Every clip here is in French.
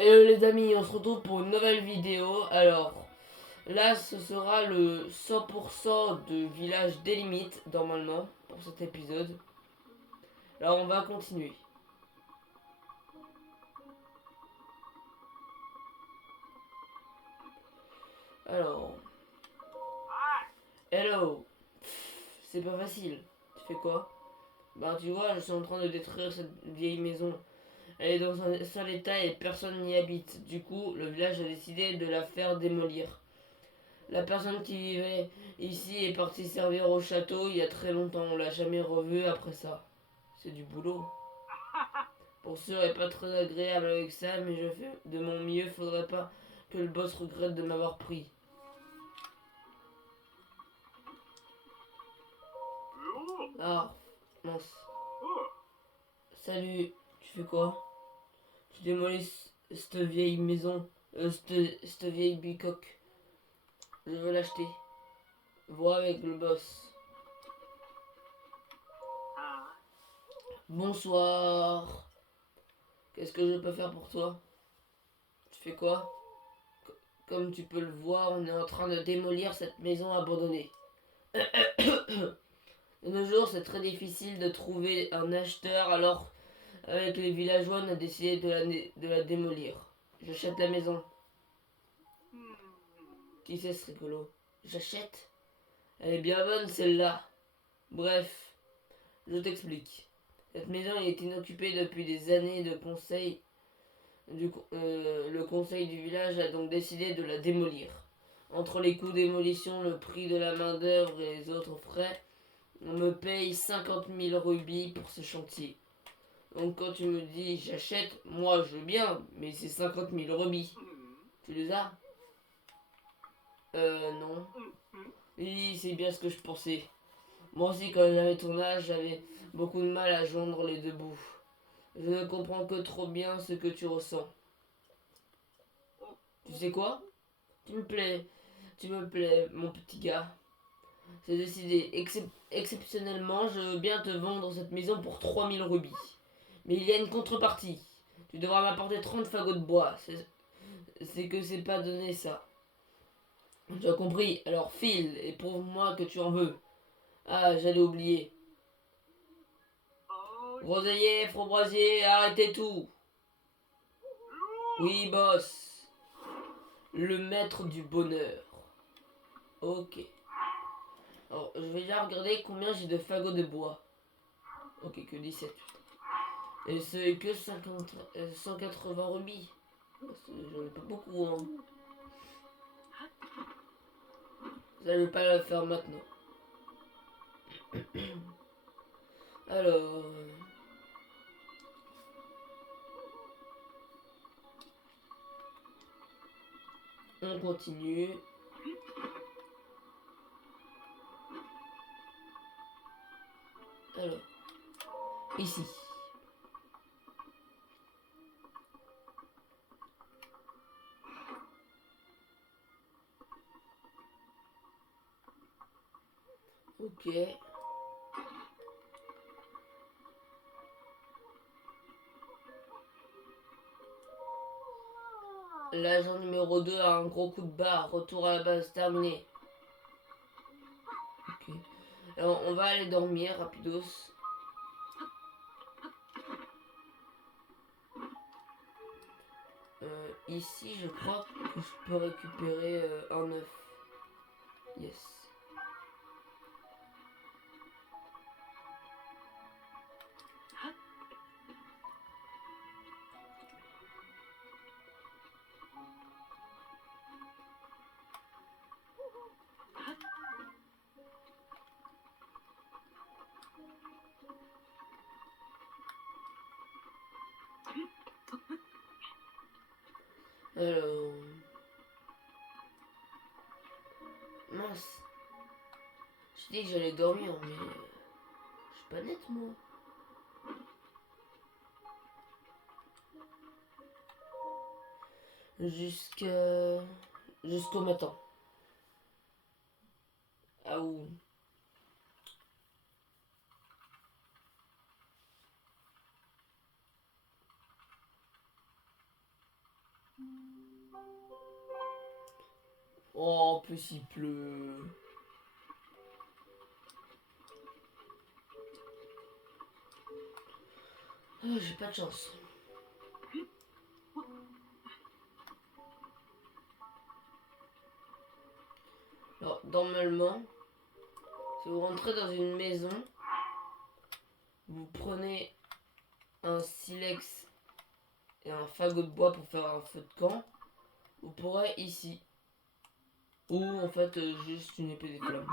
Hello les amis, on se retrouve pour une nouvelle vidéo. Alors, là ce sera le 100% de village des limites, normalement, pour cet épisode. Alors on va continuer. Alors, hello. C'est pas facile. Tu fais quoi? Ben tu vois, je suis en train de détruire cette vieille maison. Elle est dans un sale état et personne n'y habite. Du coup, le village a décidé de la faire démolir. La personne qui vivait ici est partie servir au château il y a très longtemps. On l'a jamais revue après ça. C'est du boulot. Pour sûr, elle est pas très agréable avec ça, mais je fais de mon mieux. Faudrait pas que le boss regrette de m'avoir pris. Ah, mince. Salut, tu fais quoi? Tu démolis cette vieille maison, cette vieille bicoque. Je veux l'acheter. Vois avec le boss. Bonsoir. Qu'est-ce que je peux faire pour toi? Tu fais quoi? Comme tu peux le voir, on est en train de démolir cette maison abandonnée. De nos jours, c'est très difficile de trouver un acheteur, alors avec les villageois, on a décidé de la démolir. J'achète la maison. Qui c'est ce rigolo? J'achète? Elle est bien bonne celle-là. Bref, je t'explique. Cette maison est inoccupée depuis des années de conseil. Le conseil du village a donc décidé de la démolir. Entre les coûts démolition, le prix de la main-d'œuvre et les autres frais, on me paye 50 000 rubis pour ce chantier. Donc quand tu me dis j'achète, moi je veux bien, mais c'est 50 000 rubis. Tu les as? Non. Oui, c'est bien ce que je pensais. Moi aussi, quand j'avais ton âge, j'avais beaucoup de mal à joindre les deux bouts. Je ne comprends que trop bien ce que tu ressens. Tu sais quoi? Tu me plais. Tu me plais, mon petit gars. C'est décidé. Exceptionnellement, je veux bien te vendre cette maison pour 3000 rubis. Mais il y a une contrepartie. Tu devras m'apporter 30 fagots de bois. C'est que c'est pas donné ça. Tu as compris? Alors file et prouve-moi que tu en veux. Ah, j'allais oublier. Groseillier, Frobrasier, arrêtez tout. Oui, boss. Le maître du bonheur. Ok. Alors, je vais déjà regarder combien j'ai de fagots de bois. Ok, que 17. Et c'est que 180 rubis. J'en ai pas beaucoup, hein. Ça ne veut pas le faire maintenant. Alors... On continue. Alors, ici. Ok. L'agent numéro 2 a un gros coup de barre. Retour à la base terminé. Ok. Alors, on va aller dormir rapidos. Ici, je crois que je peux récupérer un œuf. Yes. Alors... Mince. Je dis que j'allais dormir, mais... je suis pas net, moi. Jusqu'au matin. Ah ou... Oh, en plus il pleut. Oh, j'ai pas de chance. Alors, normalement, si vous rentrez dans une maison, vous prenez un silex et un fagot de bois pour faire un feu de camp. Vous pourrez ici. Ou en fait, juste une épée des flammes.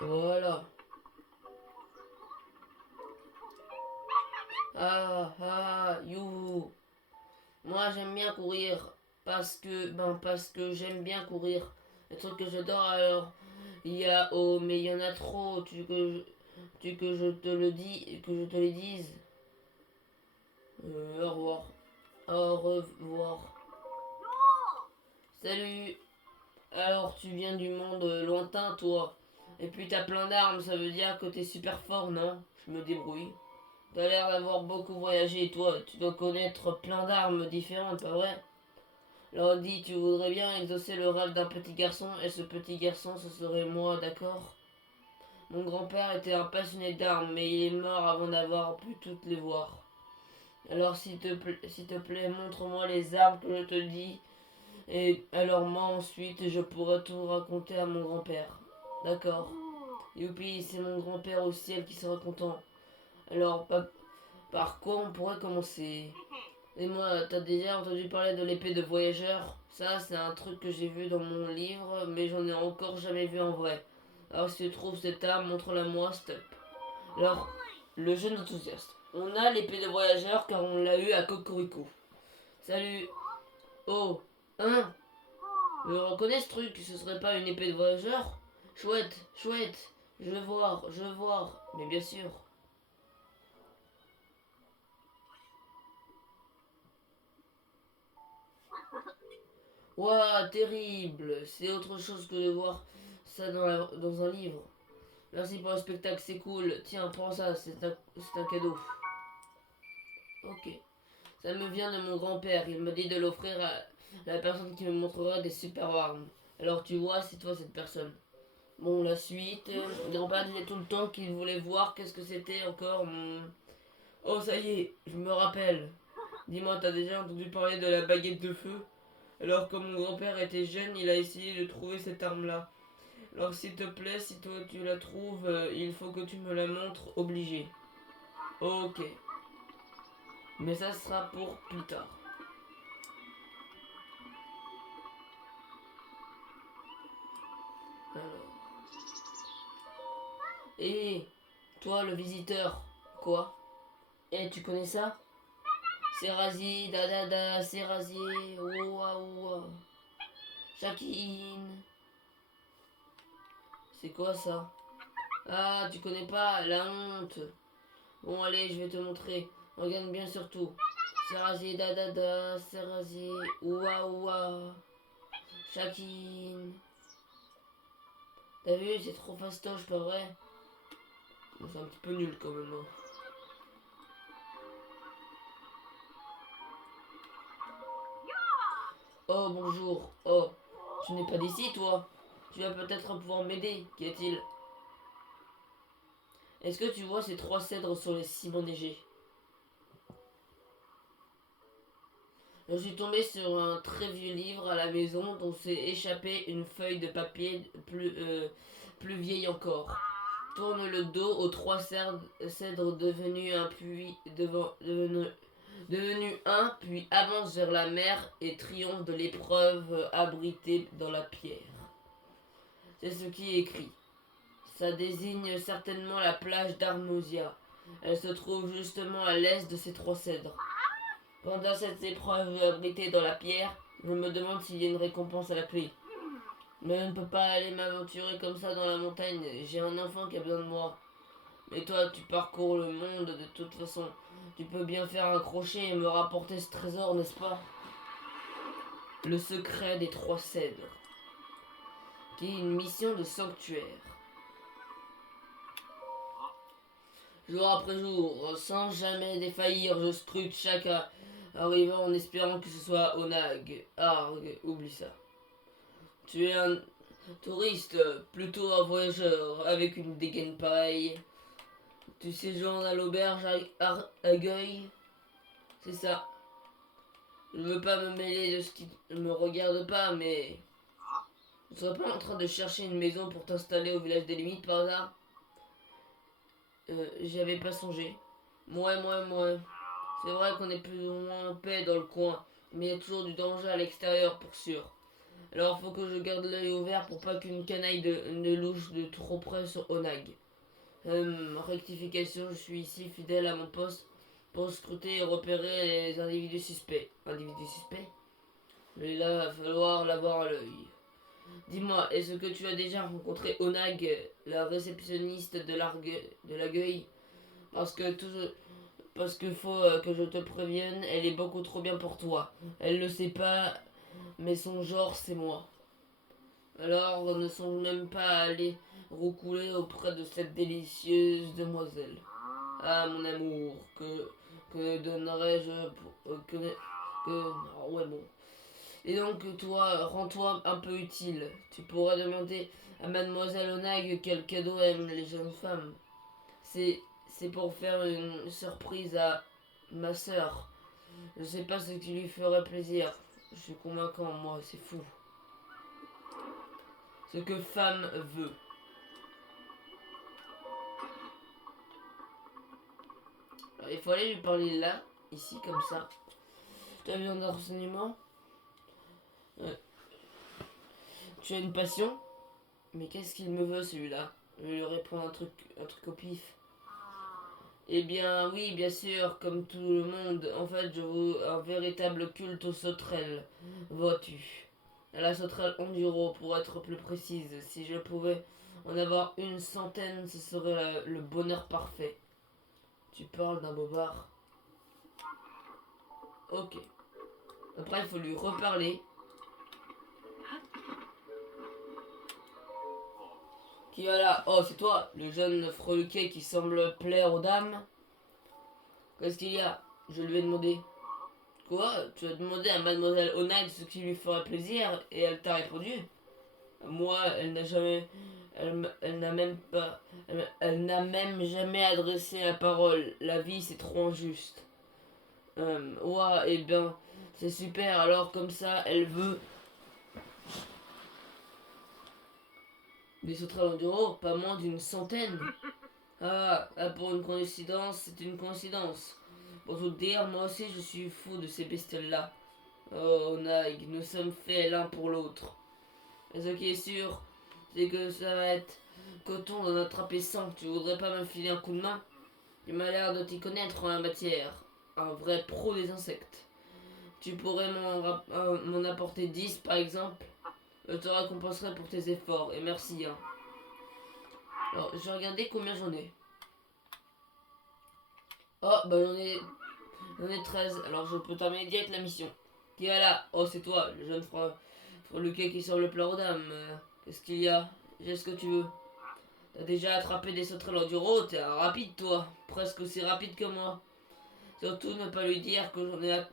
Voilà. You. Moi, j'aime bien courir. Parce que j'aime bien courir. Les trucs que j'adore, alors, mais il y en a trop. Que je te le dis, que je te les dise. Au revoir. Au revoir. Salut. Alors, tu viens du monde lointain, toi. Et puis t'as plein d'armes, ça veut dire que t'es super fort, non? Je me débrouille. T'as l'air d'avoir beaucoup voyagé, toi. Tu dois connaître plein d'armes différentes, pas vrai? Alors dis, tu voudrais bien exaucer le rêve d'un petit garçon, et ce petit garçon, ce serait moi, d'accord? Mon grand-père était un passionné d'armes, mais il est mort avant d'avoir pu toutes les voir. Alors s'il te plaît, montre-moi les armes que je te dis, et alors moi ensuite, je pourrai tout raconter à mon grand-père. D'accord? Youpi, c'est mon grand-père au ciel qui sera content. Alors, par quoi on pourrait commencer? Et moi, t'as déjà entendu parler de l'épée de voyageur? Ça, c'est un truc que j'ai vu dans mon livre, mais j'en ai encore jamais vu en vrai. Alors, si tu trouves cette arme, montre-la moi, stop. Alors, le jeune enthousiaste. On a l'épée de voyageur car on l'a eu à Cocorico. Salut. Oh, hein? Je reconnais ce truc, ce serait pas une épée de voyageur? Chouette, chouette. Je veux voir, je veux voir. Mais bien sûr. Ouah, terrible. C'est autre chose que de voir ça dans un livre. Merci pour le spectacle, c'est cool. Tiens, prends ça, c'est un cadeau. Ok. Ça me vient de mon grand-père. Il me dit de l'offrir à la personne qui me montrera des super armes. Alors tu vois, c'est toi cette personne. Bon, la suite. Grand-père disait tout le temps qu'il voulait voir qu'est-ce que c'était encore. Oh, ça y est, je me rappelle. Dis-moi, t'as déjà entendu parler de la baguette de feu? Alors, comme mon grand-père était jeune, il a essayé de trouver cette arme-là. Alors, s'il te plaît, si toi tu la trouves, il faut que tu me la montres, obligé. Ok. Mais ça sera pour plus tard. Alors. Et toi, le visiteur, quoi? Eh, tu connais ça? C'est rasé, da da da, c'est rasé, ouah ouah. Chakine. C'est quoi ça? Ah, tu connais pas, la honte. Bon, allez, je vais te montrer. Regarde bien surtout. C'est rasé, da da da, c'est rasé, ouah ouah. Chakine. T'as vu, c'est trop fastoche, pas vrai? Bon, c'est un petit peu nul quand même. Hein. Oh, bonjour. Oh, tu n'es pas d'ici, toi? Tu vas peut-être pouvoir m'aider. Qu'y a-t-il? Est-ce que tu vois ces trois cèdres sur les ciments neigés? Je suis tombé sur un très vieux livre à la maison dont s'est échappée une feuille de papier plus vieille encore. Tourne le dos aux trois cèdres devenus un puits devenu un, puis avance vers la mer et triomphe de l'épreuve abritée dans la pierre. C'est ce qui est écrit. Ça désigne certainement la plage d'Armosia. Elle se trouve justement à l'est de ces trois cèdres. Pendant cette épreuve abritée dans la pierre, je me demande s'il y a une récompense à la clé. Mais je ne peux pas aller m'aventurer comme ça dans la montagne. J'ai un enfant qui a besoin de moi. Mais toi, tu parcours le monde de toute façon. Tu peux bien faire un crochet et me rapporter ce trésor, n'est-ce pas? Le secret des 3 cèdres, qui est une mission de sanctuaire. Jour après jour, sans jamais défaillir, je scrute chaque arrivant en espérant que ce soit Onag. Arg, oublie ça. Tu es un touriste, plutôt un voyageur, avec une dégaine pareille. Tu séjournes à l'auberge à Gueule. C'est ça. Je ne veux pas me mêler de ce qui ne me regarde pas, mais... Tu serais pas en train de chercher une maison pour t'installer au village des limites par hasard? J'y avais pas songé. Moi. C'est vrai qu'on est plus ou moins en paix dans le coin, mais il y a toujours du danger à l'extérieur pour sûr. Alors faut que je garde l'œil ouvert pour pas qu'une canaille ne louche de trop près sur Onag. Rectification, je suis ici fidèle à mon poste pour scruter et repérer les individus suspects. Individus suspects? Mais là, il va falloir l'avoir à l'œil. Dis-moi, est-ce que tu as déjà rencontré Onag, la réceptionniste de l'Agueil? Parce que faut que je te prévienne, elle est beaucoup trop bien pour toi. Elle le sait pas, mais son genre c'est moi. Alors ne songe même pas à aller roucouler auprès de cette délicieuse demoiselle. Ah mon amour, que donnerais-je pour ouais bon. Et donc toi, rends-toi un peu utile. Tu pourras demander à mademoiselle Onag quel cadeau aiment les jeunes femmes. C'est pour faire une surprise à ma sœur. Je sais pas ce qui lui ferait plaisir. Je suis convaincant, moi, c'est fou. Ce que femme veut. Alors, il faut aller lui parler là, ici, comme ça. Tu as besoin de renseignements? Tu as une passion? Mais qu'est-ce qu'il me veut celui-là? Je vais lui répondre un truc au pif. Eh bien, oui, bien sûr, comme tout le monde. En fait, je veux un véritable culte aux sauterelles. Vois-tu? À la sauterelle enduro, pour être plus précise. Si je pouvais en avoir une centaine, ce serait le bonheur parfait. Tu parles d'un bobard? Ok. Après, il faut lui reparler. Qui va là? Oh, c'est toi, le jeune freluquet qui semble plaire aux dames. Qu'est-ce qu'il y a? Je lui ai demandé. Quoi? Tu as demandé à mademoiselle Onag ce qui lui ferait plaisir et elle t'a répondu? Moi, elle n'a jamais... Elle n'a même pas... Elle n'a même jamais adressé la parole. La vie, c'est trop injuste. Ouais, eh bien, c'est super. Alors, comme ça, elle veut... Des sauterelles enduro, pas moins d'une centaine. Pour une coïncidence, c'est une coïncidence. Pour tout dire, moi aussi, je suis fou de ces bestioles-là. Oh, Nag, nous sommes faits l'un pour l'autre. Mais ce qui est sûr, c'est que ça va être coton dans notre appétant. Tu voudrais pas me filer un coup de main? Tu m'as l'air de t'y connaître en la matière. Un vrai pro des insectes. Tu pourrais m'en apporter 10 par exemple. Je te récompenserai pour tes efforts. Et merci, hein. Alors, je vais regarder combien j'en ai. Oh, bah j'en ai 13. Alors, je peux terminer direct la mission. Qui est là? Oh, c'est toi, le jeune freluquet qui semble plaire aux dames. Qu'est-ce qu'il y a? J'ai ce que tu veux. T'as déjà attrapé des sauterelles enduro, t'es un rapide toi, presque aussi rapide que moi. Surtout ne pas lui dire que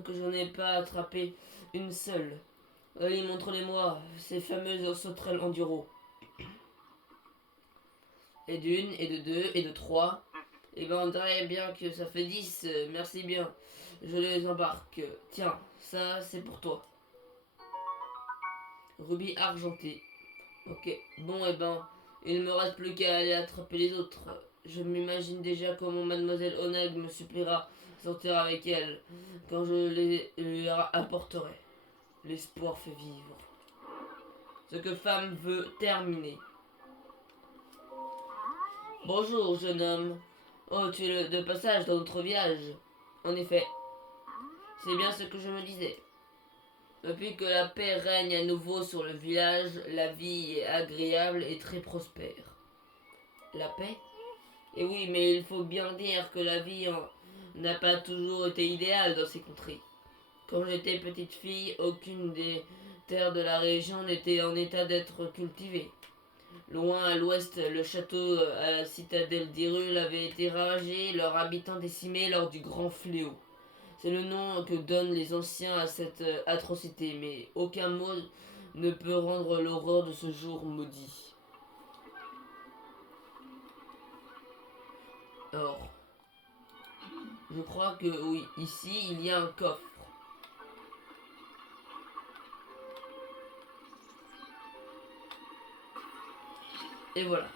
que j'en ai pas attrapé une seule. Allez, montre-les-moi, ces fameuses sauterelles enduro. Et d'une, et de deux, et de trois. Et ben on dirait bien que ça fait 10, merci bien. Je les embarque. Tiens, ça c'est pour toi. Rubis argenté. Ok, bon et ben, il ne me reste plus qu'à aller attraper les autres. Je m'imagine déjà comment mademoiselle Onag me suppliera de sortir avec elle quand je les lui apporterai. L'espoir fait vivre. Ce que femme veut terminer. Bonjour, jeune homme. Oh, tu es de passage dans notre village. En effet, c'est bien ce que je me disais. Depuis que la paix règne à nouveau sur le village, la vie est agréable et très prospère. La paix? Et oui, mais il faut bien dire que la vie n'a pas toujours été idéale dans ces contrées. Quand j'étais petite fille, aucune des terres de la région n'était en état d'être cultivée. Loin à l'ouest, le château à la citadelle d'Hyrule avait été ravagé, leurs habitants décimés lors du grand fléau. C'est le nom que donnent les anciens à cette atrocité, mais aucun mot ne peut rendre l'horreur de ce jour maudit. Or, je crois que oui, ici il y a un coffre. Et voilà.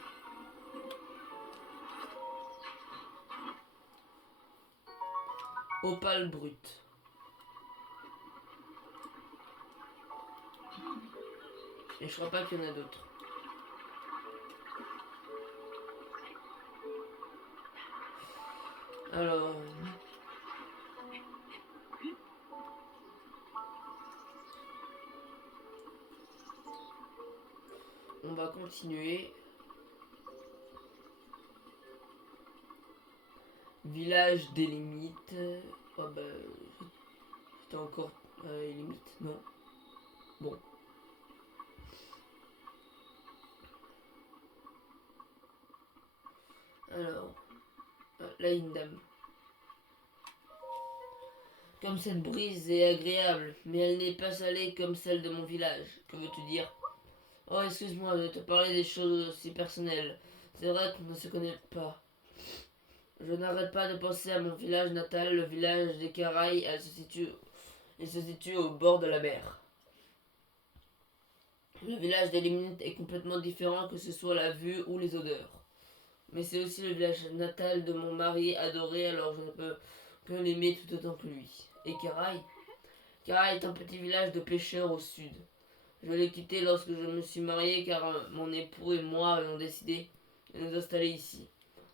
Opale brute. Et je crois pas qu'il y en a d'autres. Alors... on va continuer. Village des limites. Oh bah... j'étais encore à les limites, non. Bon. Alors... là, une dame. Comme cette brise est agréable, mais elle n'est pas salée comme celle de mon village. Que veux-tu dire? Oh, excuse-moi de te parler des choses si personnelles. C'est vrai qu'on ne se connaît pas. Je n'arrête pas de penser à mon village natal, le village des Caraïbes. Il se situe au bord de la mer. Le village des Limites est complètement différent, que ce soit la vue ou les odeurs. Mais c'est aussi le village natal de mon mari adoré, alors je ne peux que l'aimer tout autant que lui. Et Caraï? Caraï est un petit village de pêcheurs au sud. Je l'ai quitté lorsque je me suis mariée car mon époux et moi avions décidé de nous installer ici.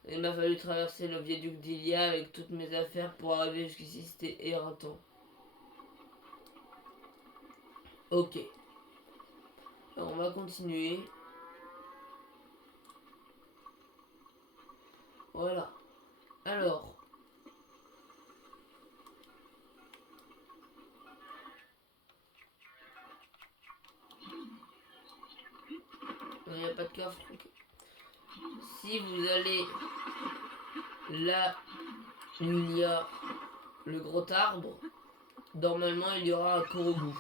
Il m'a fallu traverser le viaduc d'Ilia avec toutes mes affaires pour arriver jusqu'ici, c'était éreintant. Ok. Alors on va continuer. Voilà. Alors. Il n'y a pas de coffre. Okay. Si vous allez là où il y a le gros arbre, normalement il y aura un Korogu.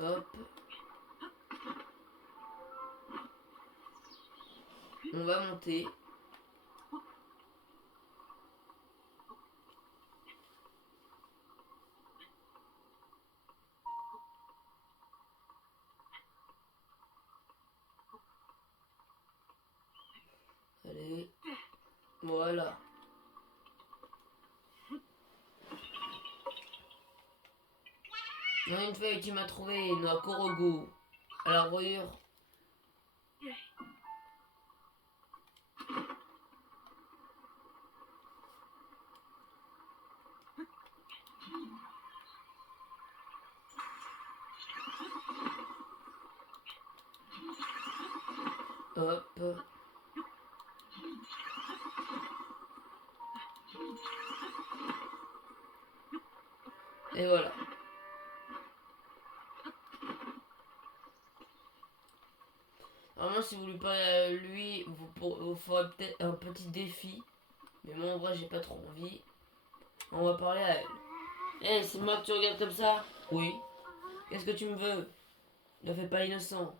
Hop. On va monter. Allez. Voilà. Une feuille, tu m'as trouvé une Korogu. À la voyure. Hop. Et voilà. Normalement, si vous lui parlez à lui, vous ferez peut-être un petit défi. Mais moi, en vrai, j'ai pas trop envie. On va parler à elle. Hé, c'est moi que tu regardes comme ça? Oui. Qu'est-ce que tu me veux? Ne fais pas innocent.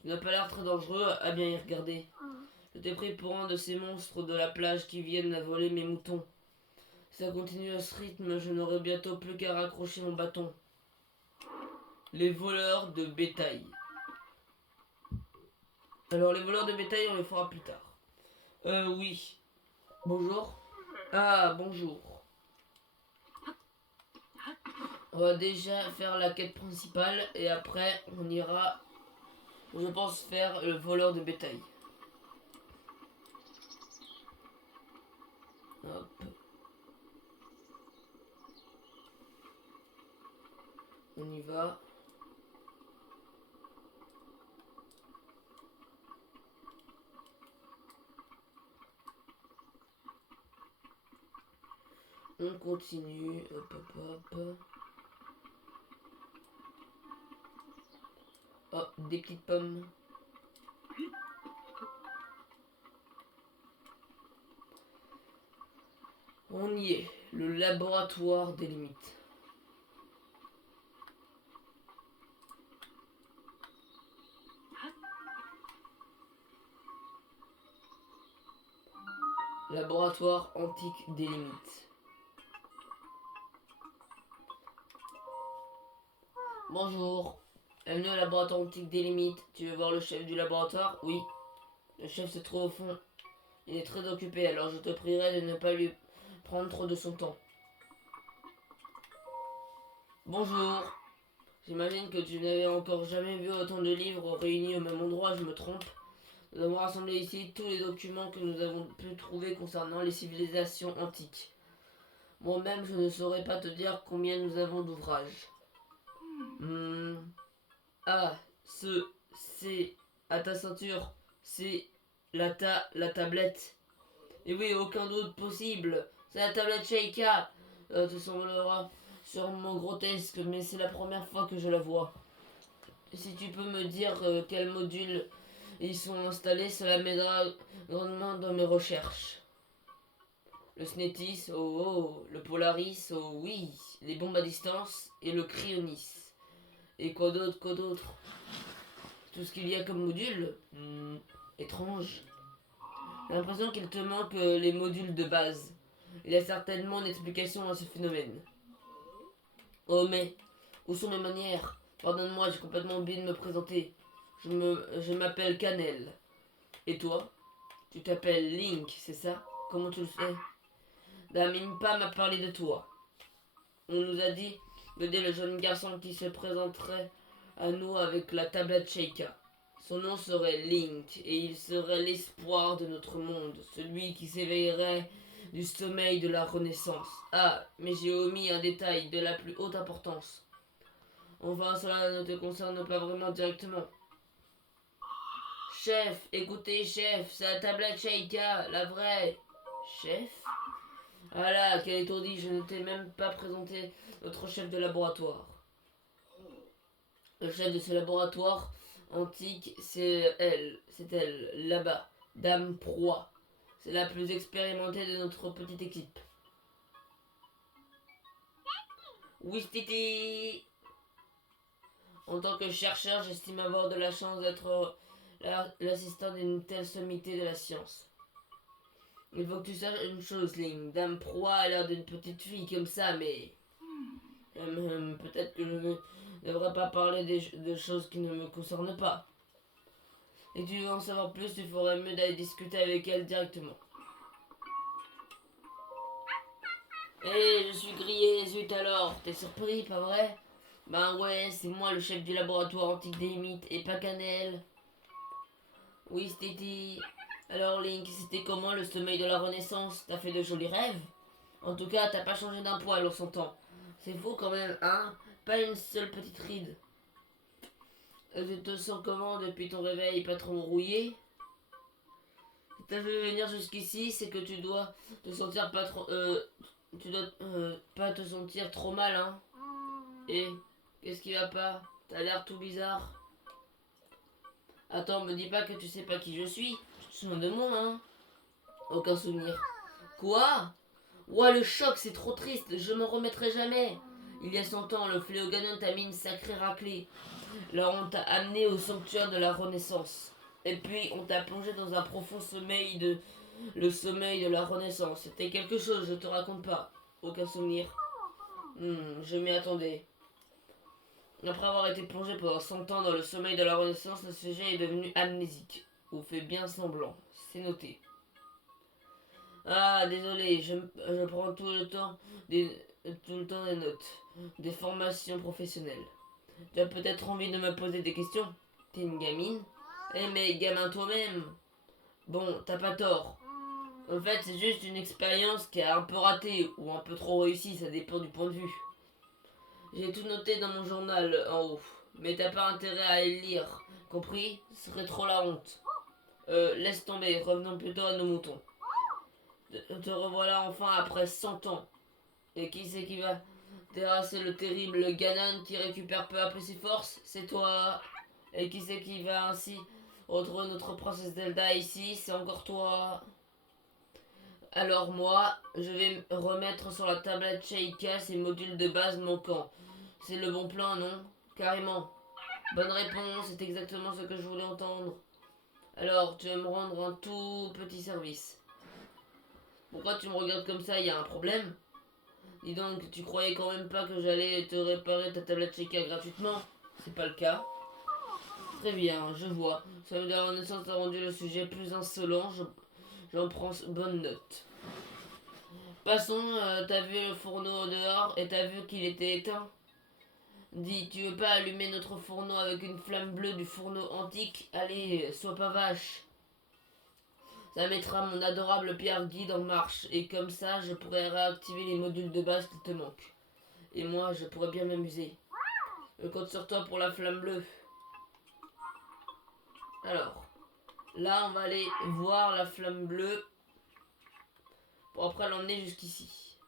Tu n'as pas l'air très dangereux à bien y regarder. Je t'ai pris pour un de ces monstres de la plage qui viennent à voler mes moutons. Si ça continue à ce rythme, je n'aurai bientôt plus qu'à raccrocher mon bâton. Les voleurs de bétail. Alors, les voleurs de bétail, on les fera plus tard. Oui. Bonjour. Ah, bonjour. On va déjà faire la quête principale et après, on ira, je pense, faire le voleur de bétail. Hop. On y va. On continue. Hop, hop, hop. Oh, des petites pommes. On y est. Le laboratoire des limites. Laboratoire antique des limites. Bonjour. Bienvenue au laboratoire antique des limites. Tu veux voir le chef du laboratoire? Oui. Le chef se trouve au fond. Il est très occupé, alors je te prierai de ne pas lui prendre trop de son temps. Bonjour. J'imagine que tu n'avais encore jamais vu autant de livres réunis au même endroit, je me trompe. Nous avons rassemblé ici tous les documents que nous avons pu trouver concernant les civilisations antiques. Moi-même, je ne saurais pas te dire combien nous avons d'ouvrages. Ah, c'est à ta ceinture, c'est la tablette. Et oui, aucun doute possible, c'est la tablette Sheikah. Te semblera sûrement grotesque, mais c'est la première fois que je la vois. Si tu peux me dire quels modules ils sont installés, cela m'aidera grandement dans mes recherches. Le Snetis, oh oh, le Polaris, oh oui, les bombes à distance et le Cryonis. Et quoi d'autre? Tout ce qu'il y a comme module étrange. J'ai l'impression qu'il te manque les modules de base. Il y a certainement une explication à ce phénomène. Oh mais, où sont mes manières? Pardonne-moi, j'ai complètement oublié de me présenter. Je m'appelle Canel. Et toi? Tu t'appelles Link, c'est ça? Comment tu le sais? Damimpa m'a parlé de toi. On nous a dit d'aider le jeune garçon qui se présenterait à nous avec la tablette Sheikah. Son nom serait Link et il serait l'espoir de notre monde, celui qui s'éveillerait du sommeil de la Renaissance. Ah, mais j'ai omis un détail de la plus haute importance. Enfin, cela ne te concerne pas vraiment directement. Chef, écoutez, chef, c'est la tablette Sheikah, la vraie. Chef? Ah là, quel étourdi, je ne t'ai même pas présenté notre chef de laboratoire. Le chef de ce laboratoire antique, c'est elle, là-bas, Dame Proie. C'est la plus expérimentée de notre petite équipe. Wistiti! En tant que chercheur, j'estime avoir de la chance d'être l'assistant d'une telle sommité de la science. Il faut que tu saches une chose, Ling. Dame Proie a l'air d'une petite fille comme ça, mais... peut-être que je ne devrais pas parler de choses qui ne me concernent pas. Et tu veux en savoir plus, il faudrait mieux d'aller discuter avec elle directement. Hé, je suis grillé, zut alors. T'es surpris, pas vrai? Ben ouais, c'est moi le chef du laboratoire antique des limites et pas Canel. Oui, Stiti. Alors Link, c'était comment le sommeil de la Renaissance? T'as fait de jolis rêves? En tout cas, t'as pas changé d'un poil, on s'entend. C'est faux quand même, hein? Pas une seule petite ride. Tu te sens comment depuis ton réveil, pas trop rouillé? Si t'as fait venir jusqu'ici, c'est que tu dois te sentir pas trop... tu dois pas te sentir trop mal, hein? Et qu'est-ce qui va pas? T'as l'air tout bizarre. Attends, me dis pas que tu sais pas qui je suis. Tu te souviens de moi, hein? Aucun souvenir. Quoi? Ouah, le choc, c'est trop triste, je m'en remettrai jamais. Il y a 100 ans, le fléau gagnant t'a mis une sacrée raclée. Alors on t'a amené au sanctuaire de la Renaissance. Et puis on t'a plongé dans un profond sommeil le sommeil de la Renaissance. C'était quelque chose, je te raconte pas. Aucun souvenir. Je m'y attendais. Après avoir été plongé pendant 100 ans dans le sommeil de la Renaissance, le sujet est devenu amnésique. Ou fait bien semblant. C'est noté. Ah, désolé, je prends tout le temps des notes. Des formations professionnelles. Tu as peut-être envie de me poser des questions? T'es une gamine? Eh mais gamin toi-même. Bon, t'as pas tort. En fait, c'est juste une expérience qui a un peu raté ou un peu trop réussi, ça dépend du point de vue. J'ai tout noté dans mon journal en haut, mais t'as pas intérêt à aller le lire, compris? Ce serait trop la honte. Laisse tomber, revenons plutôt à nos moutons. Te revoilà enfin après 100 ans. Et qui c'est qui va terrasser le terrible Ganon qui récupère peu à peu ses forces? C'est toi. Et qui c'est qui va ainsi retrouver notre princesse Zelda ici? C'est encore toi. Alors moi, je vais remettre sur la tablette Sheikah ces modules de base manquants. C'est le bon plan, non? Carrément. Bonne réponse, c'est exactement ce que je voulais entendre. Alors, tu vas me rendre un tout petit service. Pourquoi tu me regardes comme ça? Y a un problème? Dis donc, tu croyais quand même pas que j'allais te réparer ta tablette Sheikah gratuitement? C'est pas le cas. Très bien, je vois. Ça veut dire la Renaissance a rendu le sujet plus insolent. J'en prends bonne note. Passons, t'as vu le fourneau dehors et t'as vu qu'il était éteint? Dis, tu veux pas allumer notre fourneau avec une flamme bleue du fourneau antique? Allez, sois pas vache. Ça mettra mon adorable pierre guide en marche, et comme ça, je pourrai réactiver les modules de base qui te manquent. Et moi, je pourrais bien m'amuser. Je compte sur toi pour la flamme bleue. Alors, là, on va aller voir la flamme bleue pour après l'emmener jusqu'ici.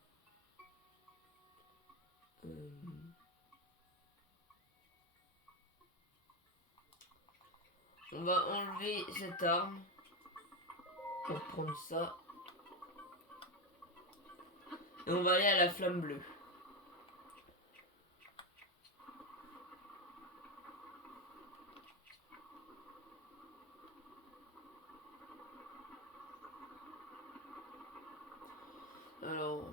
On va enlever cette arme pour prendre ça. Et on va aller à la flamme bleue. Alors,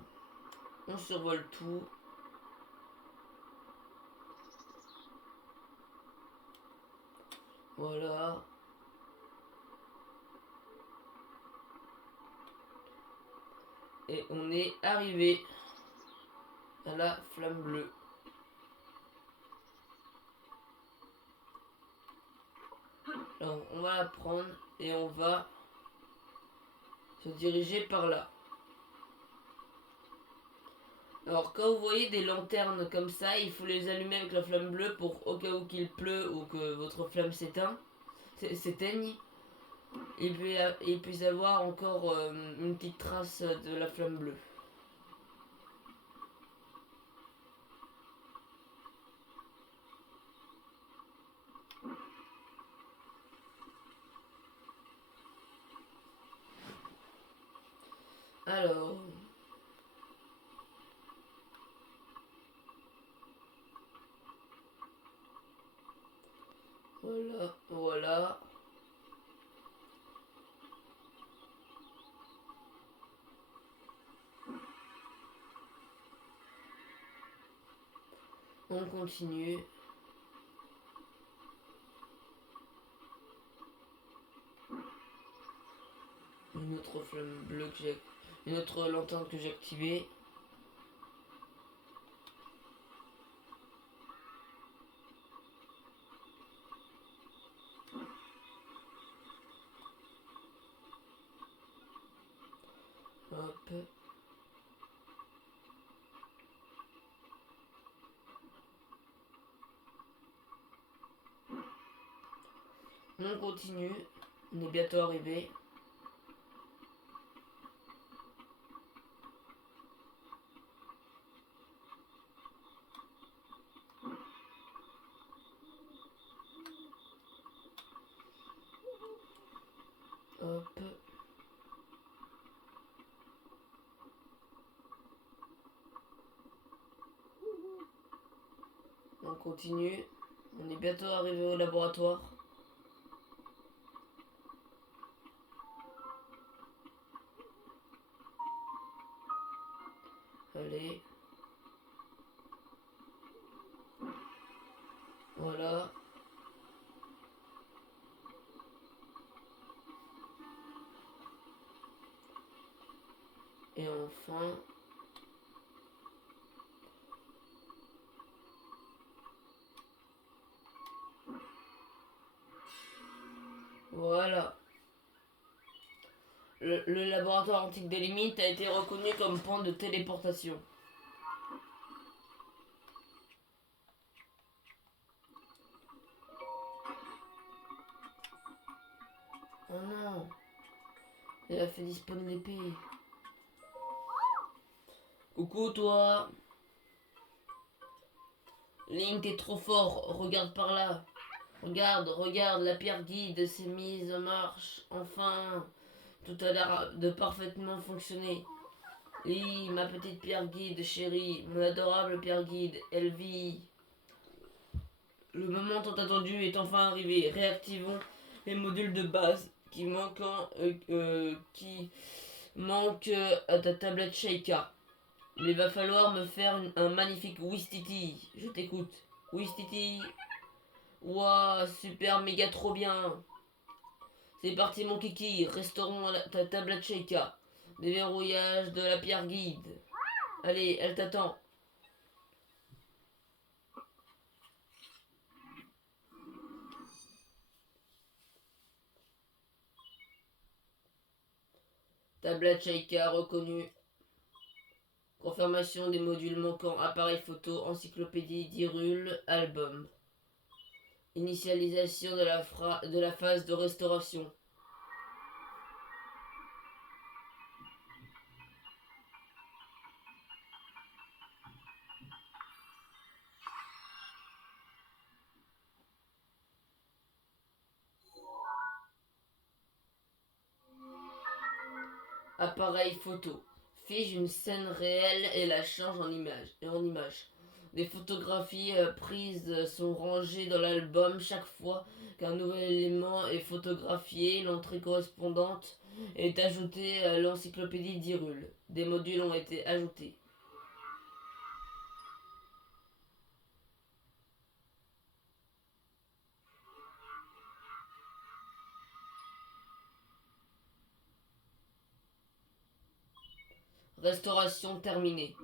on survole tout. Voilà. Et on est arrivé à la flamme bleue. Alors, on va la prendre et on va se diriger par là. Alors, quand vous voyez des lanternes comme ça, il faut les allumer avec la flamme bleue pour, au cas où qu'il pleut ou que votre flamme s'éteigne, il puisse avoir encore une petite trace de la flamme bleue. Alors, voilà, voilà. On continue. Une autre flamme bleue que j'ai... Une autre lanterne que j'ai activée. Hop. On continue. On est bientôt arrivé. Hop. On continue. On est bientôt arrivé au laboratoire. Allez. Voilà. Et enfin... Voilà. Le laboratoire antique des limites a été reconnu comme point de téléportation. Oh non. Il a fait disparaître l'épée. Coucou toi. Link est trop fort, regarde par là. Regarde, la pierre guide s'est mise en marche. Enfin, tout a l'air de parfaitement fonctionner. Oui, ma petite pierre guide chérie, mon adorable pierre guide, elle vit. Le moment tant attendu est enfin arrivé. Réactivons les modules de base qui manquent à ta tablette Sheikah. Mais il va falloir me faire un magnifique Wistiti. Je t'écoute. Wistiti. Ouah, super, méga trop bien. C'est parti mon kiki, restaurons ta tablette Sheikah. Déverrouillage de la pierre guide. Allez, elle t'attend. Tablette Sheikah reconnue. Confirmation des modules manquants. Appareil photo, encyclopédie, dirule, album. Initialisation de la phase de restauration. Appareil photo. Fige une scène réelle et la change en image. Des photographies prises sont rangées dans l'album chaque fois qu'un nouvel élément est photographié. L'entrée correspondante est ajoutée à l'encyclopédie d'Hyrule. Des modules ont été ajoutés. Restauration terminée.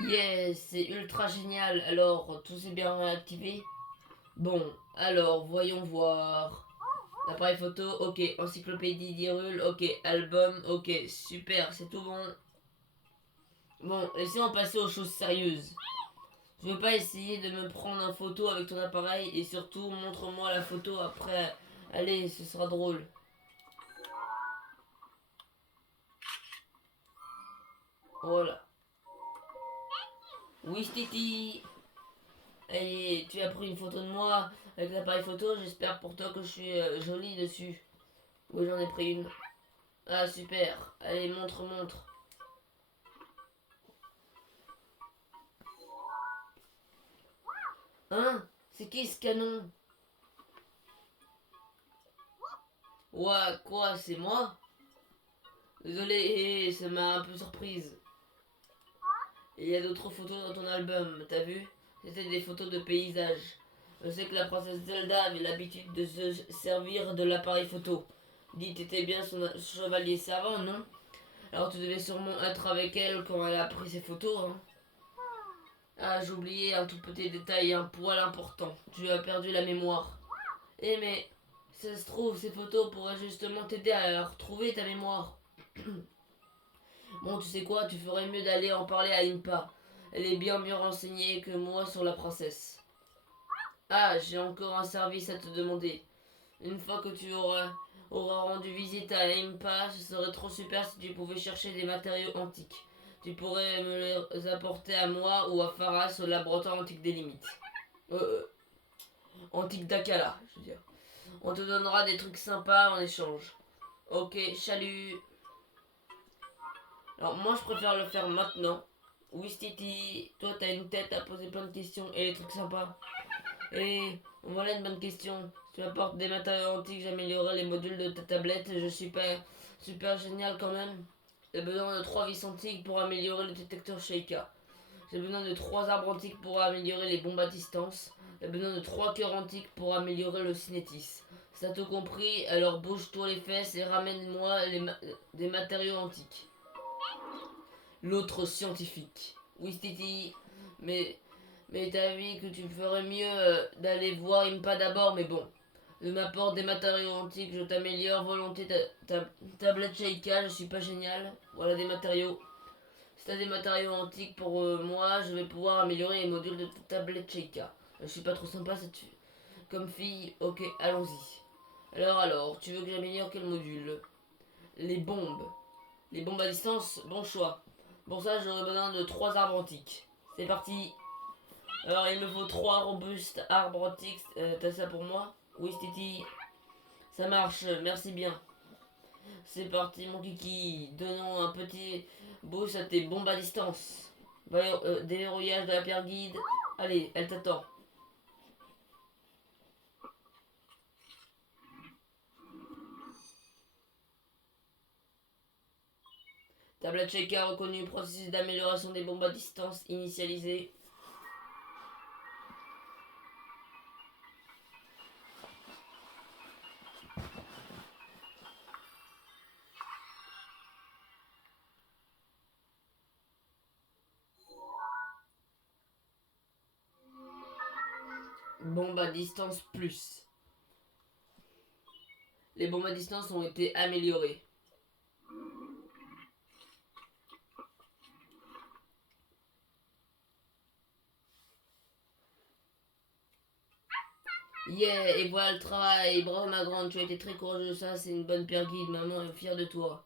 Yes, c'est ultra génial. Alors, tout s'est bien réactivé? Bon, alors, voyons voir. L'appareil photo, ok. Encyclopédie d'Hyrule, ok. Album, ok. Super, c'est tout bon. Bon, laissons passer aux choses sérieuses. Je veux pas essayer de me prendre en photo avec ton appareil et surtout montre-moi la photo après. Allez, ce sera drôle. Voilà. Oui, Titi. Allez, tu as pris une photo de moi avec l'appareil photo. J'espère pour toi que je suis jolie dessus. Oui, j'en ai pris une. Ah, super. Allez, montre. Hein? C'est qui ce canon? Ouah, quoi? C'est moi? Désolé, ça m'a un peu surprise. Il y a d'autres photos dans ton album, t'as vu? C'était des photos de paysages. Je sais que la princesse Zelda avait l'habitude de se servir de l'appareil photo. Dis, t'étais bien son chevalier servant, non? Alors tu devais sûrement être avec elle quand elle a pris ses photos, hein? Ah, j'ai oublié un tout petit détail, un poil important. Tu as perdu la mémoire. Eh mais, ça se trouve, ces photos pourraient justement t'aider à retrouver ta mémoire. Bon, tu sais quoi, tu ferais mieux d'aller en parler à Impa. Elle est bien mieux renseignée que moi sur la princesse. Ah, j'ai encore un service à te demander. Une fois que auras rendu visite à Impa, ce serait trop super si tu pouvais chercher des matériaux antiques. Tu pourrais me les apporter à moi ou à Faras au laboratoire antique des limites. Antique d'Akala, je veux dire. On te donnera des trucs sympas en échange. Ok, chalut. Alors moi je préfère le faire maintenant. Wistiti, toi t'as une tête à poser plein de questions et des trucs sympas. Et voilà une bonne question. Tu apportes des matériaux antiques, j'améliorerai les modules de ta tablette. Je suis pas super génial quand même. J'ai besoin de 3 vis antiques pour améliorer le détecteur Sheikah. J'ai besoin de 3 arbres antiques pour améliorer les bombes à distance. J'ai besoin de 3 cœurs antiques pour améliorer le cinétis. Ça tout compris, alors bouge-toi les fesses et ramène-moi des matériaux antiques. L'autre scientifique. Oui, Titi, mais, mais t'as vu que tu ferais mieux d'aller voir Impa d'abord, mais bon. Je m'apporte des matériaux antiques, je t'améliore, volonté ta tablette Sheikah, je suis pas génial. Voilà des matériaux. Si t'as des matériaux antiques pour moi, je vais pouvoir améliorer les modules de ta tablette Sheikah. Je suis pas trop sympa cette comme fille. Ok, allons-y. Alors, tu veux que j'améliore quel module? Les bombes. Les bombes à distance, bon choix. Pour ça, j'aurais besoin de 3 arbres antiques. C'est parti. Alors, il me faut 3 robustes arbres antiques. T'as ça pour moi? Oui, Stiti. Ça marche, merci bien. C'est parti, mon kiki. Donnons un petit boost à tes bombes à distance. Déverrouillage de la pierre guide. Allez, elle t'attend. Tablette Sheikah reconnu. Processus d'amélioration des bombes à distance initialisé. Bombes à distance plus. Les bombes à distance ont été améliorées. Yeah, et voilà le travail. Bravo ma grande, tu as été très courageuse. Ça, c'est une bonne pierre guide. Maman est fière de toi.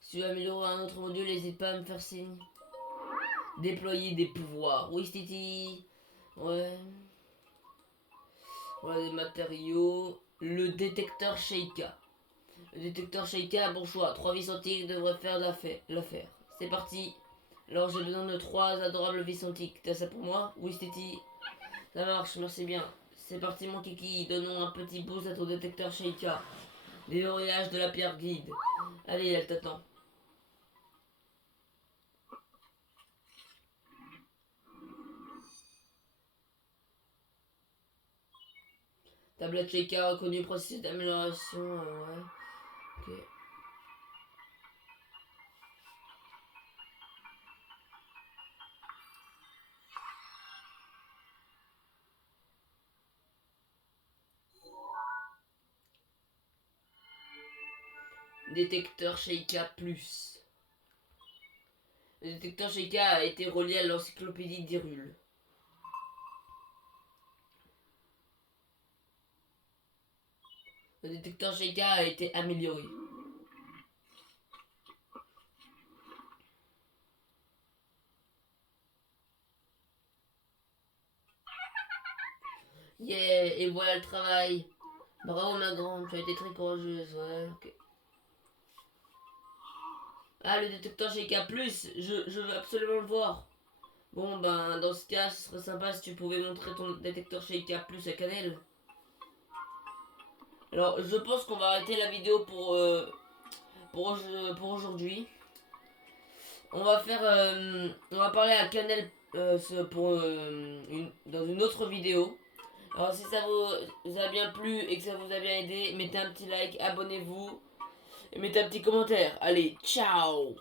Si tu veux améliorer un autre module, n'hésite pas à me faire signe. Déployer des pouvoirs. Oui, Stiti. Ouais. Voilà des matériaux. Le détecteur Sheikah. Le détecteur Sheikah, bon choix. 3 vis antiques devraient faire l'affaire. C'est parti. Alors j'ai besoin de 3 adorables vis antiques. T'as ça pour moi? Oui, Stiti. Ça marche, merci bien. C'est parti mon kiki. Donnons un petit boost à ton détecteur Sheikah. Déverrouillage de la pierre guide. Allez, elle t'attend. Tablette Sheikah reconnu processus d'amélioration. Ouais. Ok. Détecteur Sheikah Plus. Le détecteur Sheikah a été relié à l'encyclopédie d'Hyrule. Le détecteur Sheikah a été amélioré. Yeah, et voilà le travail. Bravo ma grande, tu as été très courageuse, ouais, ok. Ah, le détecteur Sheikah Plus, je veux absolument le voir. Bon, ben, dans ce cas, ce serait sympa si tu pouvais montrer ton détecteur Sheikah Plus à Canel. Alors, je pense qu'on va arrêter la vidéo pour aujourd'hui. On va faire, on va parler à Canel dans une autre vidéo. Alors, si ça vous a bien plu et que ça vous a bien aidé, mettez un petit like, abonnez-vous et mettez un petit commentaire. Allez, ciao!